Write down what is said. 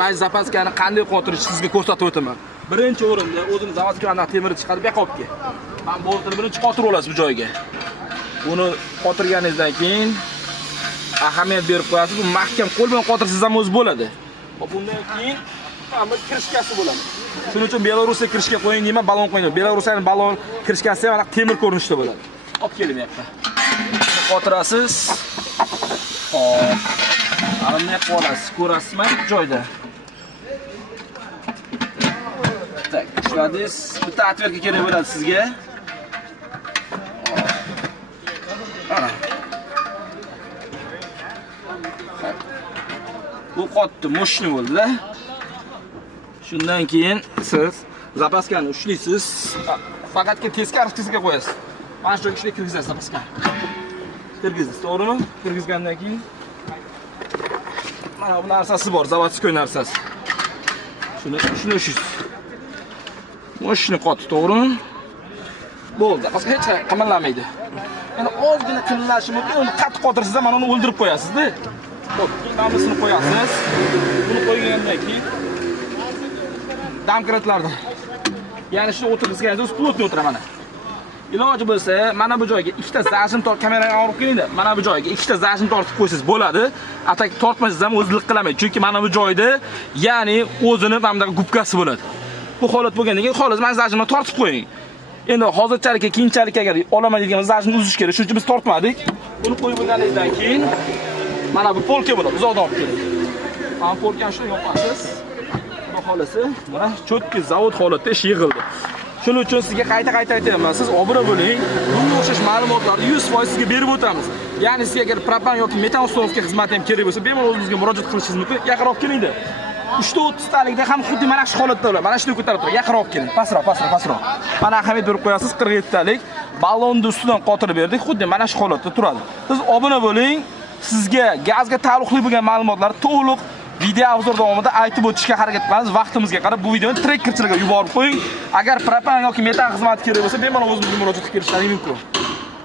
men zapaskani qanday qotirish sizga ko'rsatib o'taman. Birinchi o'rinda o'zim zapaskani temirni chiqarib yoqibga. Men boltini birinchi qotirib olasiz bu joyga. Buni qotirganingizdan keyin ahamiyat berib qo'yasiz. Bu mahkam qo'l bilan qotirsangiz ham o'zi bo'ladi. Bundan keyin hamma kirishkasi bo'ladi. Shuning uchun Belarusga kirishga qo'ying deyman, balon qo'ying. Belarusning balon kirishkasi ham temir ko'rinishda bo'ladi. Olib keling bu yoqqa. Qotirasiz. Hop. Aramni qolasiz, ko'rasizmi joyda. Tak, ishladingiz. Bitta atverka kerak bo'ladi sizga. Ana. Bu qotdi, moshni bo'ldi-da. Shundan keyin siz zapaskani ushlaysiz. Faqatki teskarisiga qo'yasiz. Mana shu ishga kirgizasiz zapaskani. Kirgizasiz, to'g'rimi? Kirgizgandan keyin mana bu narsasi bor, zavodskiy narsasi. Shuni ushlaysiz. Moshni qotdi, to'g'rimi? Bo'ldi. Boshqa hech qimirlamaydi. Endi ozgina qimirlashi mumkin, uni qattiq qotirsangiz mana uni o'ldirib qo'yasiz-da. Xo'p, keyin buni qo'yasiz. Buni qo'ygandan keyin damkratlarda. Ya'ni shu o'tirgizganingizda o'zi plotni o'tiraman. Iloji bo'lsa, mana bu joyga ikkita zajim kameraga olib kelingda. Mana bu joyga ikkita zajim tortib qo'ysangiz bo'ladi. Atak tortmasangiz ham o'zi liq qilmaydi. Chunki mana bu joyda, ya'ni o'zini mana gubkasi bo'ladi. Bu holat bo'lgandan keyin xolos mana zajimni tortib qo'ying. Endi hozirchalikka, keyinchalik agar olamaydigan zajimni uzish kerak. Shuning uchun biz tortmadik. Buni qo'yib bo'lganingizdan keyin mana bu polka bo'ladi. Uzoqdan olib keling. Mana polkani shunday yopasiz. Xudo xolasa, mana cho'tki zavod holatda ish yig'ildi. Shuning uchun sizga qayta aytaman, siz obro' bo'ling. Bunga o'xshash ma'lumotlarni 100% sizga berib o'tamiz. Ya'ni sizga agar propan yoki metan ustonovka xizmati ham kerak bo'lsa, bemalol o'zingizga murojaat qilishingiz mumkin. Yaqinroq kelingda. 3-30 talikda ham xuddi mana shu holatda bo'ladi. Mana shuni ko'tarib turib, yaqinroq keling. Pastroq. Mana ahamiyat berib qo'yasiz, 47 talik ballonni ustidan qotirib berdik. Xuddi mana shu holatda turadi. Siz obuna bo'ling. Sizga gazga taalluqli bo'lgan ma'lumotlar to'liq video obzor davomida aytib o'tishga harakat qilamiz. Vaqtimizga qarab bu videoni trekkerchilarga yuborib qo'ying. Agar propan yoki metan xizmati kerak bo'lsa, bemalol o'zimizga murojaat qilib kelishlaringiz mumkin.